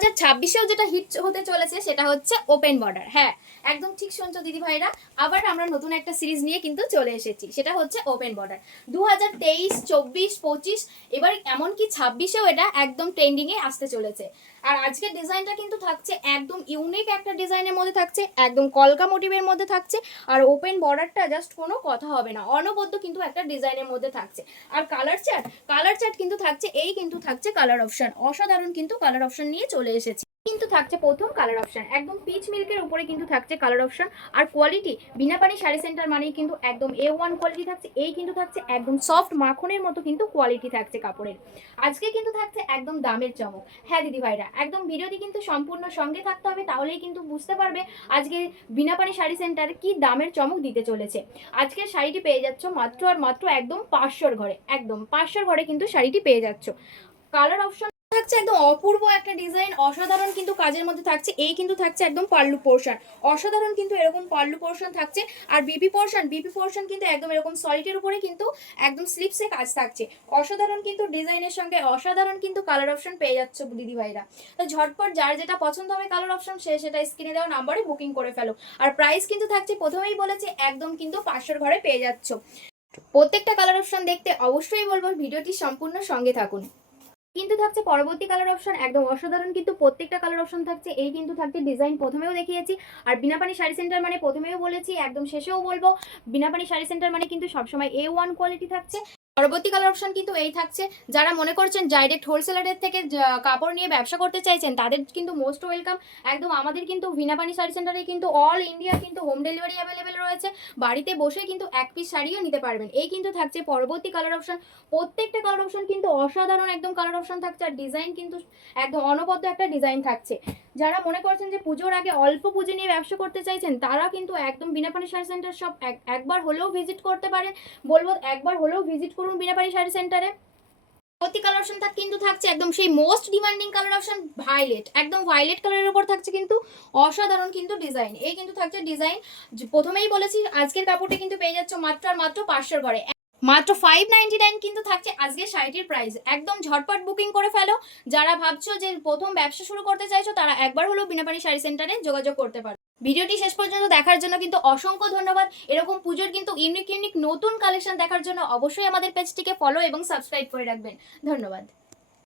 2026-এও যেটা হিট হতে চলেছে সেটা হচ্ছে ওপেন বর্ডার। হ্যাঁ, একদম ঠিক শুনছো দিদি ভাইরা, আবার আমরা নতুন একটা সিরিজ নিয়ে কিন্তু চলে এসেছি, সেটা হচ্ছে ওপেন বর্ডার। 2023, 24, 25, এবার এমনকি 26-এও এটা একদম ট্রেন্ডিংয়ে আসতে চলেছে। আর আজকের ডিজাইনটা কিন্তু থাকছে একদম ইউনিক একটা ডিজাইনের মধ্যে থাকছে, একদম কলকা মোটিভের মধ্যে থাকছে। আর ওপেন বর্ডারটা জাস্ট কোনো কথা হবে না, অনবদ্য কিন্তু একটা ডিজাইনের মধ্যে থাকছে। আর কালার চার্ট কিন্তু থাকছে, এই কিন্তু থাকছে কালার অপশন, অসাধারণ কিন্তু কালার অপশন নিয়ে চলে এসেছে। কিন্তু থাকছে প্রথম কালার অপশন, একদম পিচ মিল্কের উপরে কিন্তু থাকছে কালার অপশন। আর কোয়ালিটি বিনাপানি শাড়ি সেন্টার মানেই কিন্তু একদম A1 কোয়ালিটি থাকছে, এই কিন্তু থাকছে একদম সফট মাখনের মতো কিন্তু কোয়ালিটি থাকছে কাপড়ের। আজকে কিন্তু থাকছে একদম দামের চমক। হ্যাঁ দিদি ভাইরা, একদম ভিডিওটি কিন্তু সম্পূর্ণ সঙ্গে থাকতে হবে, তাহলেই কিন্তু বুঝতে পারবে আজকে বিনাপানি শাড়ি সেন্টারে কি দামের চমক দিতে চলেছে। আজকের শাড়িটি পেয়ে যাচ্ছ মাত্র আর মাত্র একদম 500 ঘরে, একদম 500 ঘরে কিন্তু শাড়িটি পেয়ে যাচ্ছ। কালার অপশন থাকছে একদম অপূর্ব একটা ডিজাইন, অসাধারণ কিন্তু কাজের মধ্যে থাকছে, এই কিন্তু থাকছে একদম পাল্লু পোর্শন, অসাধারণ কিন্তু এরকম পাল্লু পোর্শন থাকছে। আর বিপি পোর্শন কিন্তু একদম এরকম সলিডের উপরে কিন্তু একদম স্লিপসে কাজ থাকছে, অসাধারণ কিন্তু ডিজাইনের সঙ্গে অসাধারণ কিন্তু কালার অপশন পেয়ে যাচ্ছ দিদি ভাইরা। তো ঝটপট যার যেটা পছন্দ হবে কালার অপশন, সে সেটা স্ক্রিনে দেওয়া নাম্বারে বুকিং করে ফেলো। আর প্রাইস কিন্তু থাকছে প্রথমেই বলেছি একদম কিন্তু 500 ঘরে পেয়ে যাচ্ছ। প্রত্যেকটা কালার অপশন দেখতে অবশ্যই বলবো ভিডিওটি সম্পূর্ণ সঙ্গে থাকুন। কিন্তু থাকছে পরবর্তী কালার অপশন, একদম অসাধারণ কিন্তু প্রত্যেকটা কালার অপশন থাকছে, এই কিন্তু থাকছে ডিজাইন প্রথমেও দেখিয়েছি। আর বিনাপানি শাড়ি সেন্টার মানে প্রথমেও বলেছি, একদম শেষেও বলবো, বিনাপানি শাড়ি সেন্টার মানে কিন্তু সবসময় A1 কোয়ালিটি থাকছে। পরবর্তী কালার অপশন কিন্তু এই থাকছে, যারা মনে করছেন ডাইরেক্ট হোলসেলারের থেকে কাপড় নিয়ে ব্যবসা করতে চাইছেন তাদের কিন্তু মোস্ট ওয়েলকাম। একদম আমাদের কিন্তু বিনাপানি শাড়ি সেন্টারে কিন্তু অল ইন্ডিয়া কিন্তু হোম ডেলিভারি অ্যাভেলেবেল রয়েছে, বাড়িতে বসে কিন্তু এক পিস শাড়িও নিতে পারবেন। এই কিন্তু থাকছে পরবর্তী কালার অপশন, প্রত্যেকটা কালার অপশন কিন্তু অসাধারণ একদম কালার অপশন থাকছে। আর ডিজাইন কিন্তু একদম অনবদ্য একটা ডিজাইন থাকছে। যারা মনে করছেন যে পুজোর আগে অল্প পুজো নিয়ে ব্যবসা করতে চাইছেন, তারা কিন্তু একদম বিনাপানি শাড়ি সেন্টার সব একবার হলেও ভিজিট করতে পারেন, বলবো একবার হলেও ভিজিট করুন বিনাপানি শাড়ি সেন্টারে। পরবর্তী কালার অপশন কিন্তু থাকছে একদম সেই most demanding colour option violet, একদম ভায়োলেট কালারের উপর থাকছে কিন্তু অসাধারণ কিন্তু ডিজাইন, এই কিন্তু থাকছে ডিজাইন। প্রথমেই বলেছি আজকের কাপড়টা কিন্তু পেয়ে যাচ্ছ মাত্র আর মাত্র 500 ঘরে, মাত্র 599 কিন্তু থাকছে আজকের শাড়িটির প্রাইস। একদম ঝটপট বুকিং করে ফেলো, যারা ভাবছো যে প্রথম ব্যবসা শুরু করতে চাইছো তারা একবার হলেও বিনাপানি শাড়ি সেন্টারে যোগাযোগ করতে পারো। ভিডিওটি শেষ পর্যন্ত দেখার জন্য কিন্তু অসংখ্য ধন্যবাদ। এরকম পুজোর কিন্তু ইউনিক নতুন কালেকশন দেখার জন্য অবশ্যই আমাদের পেজটিকে ফলো এবং সাবস্ক্রাইব করে রাখবেন। ধন্যবাদ।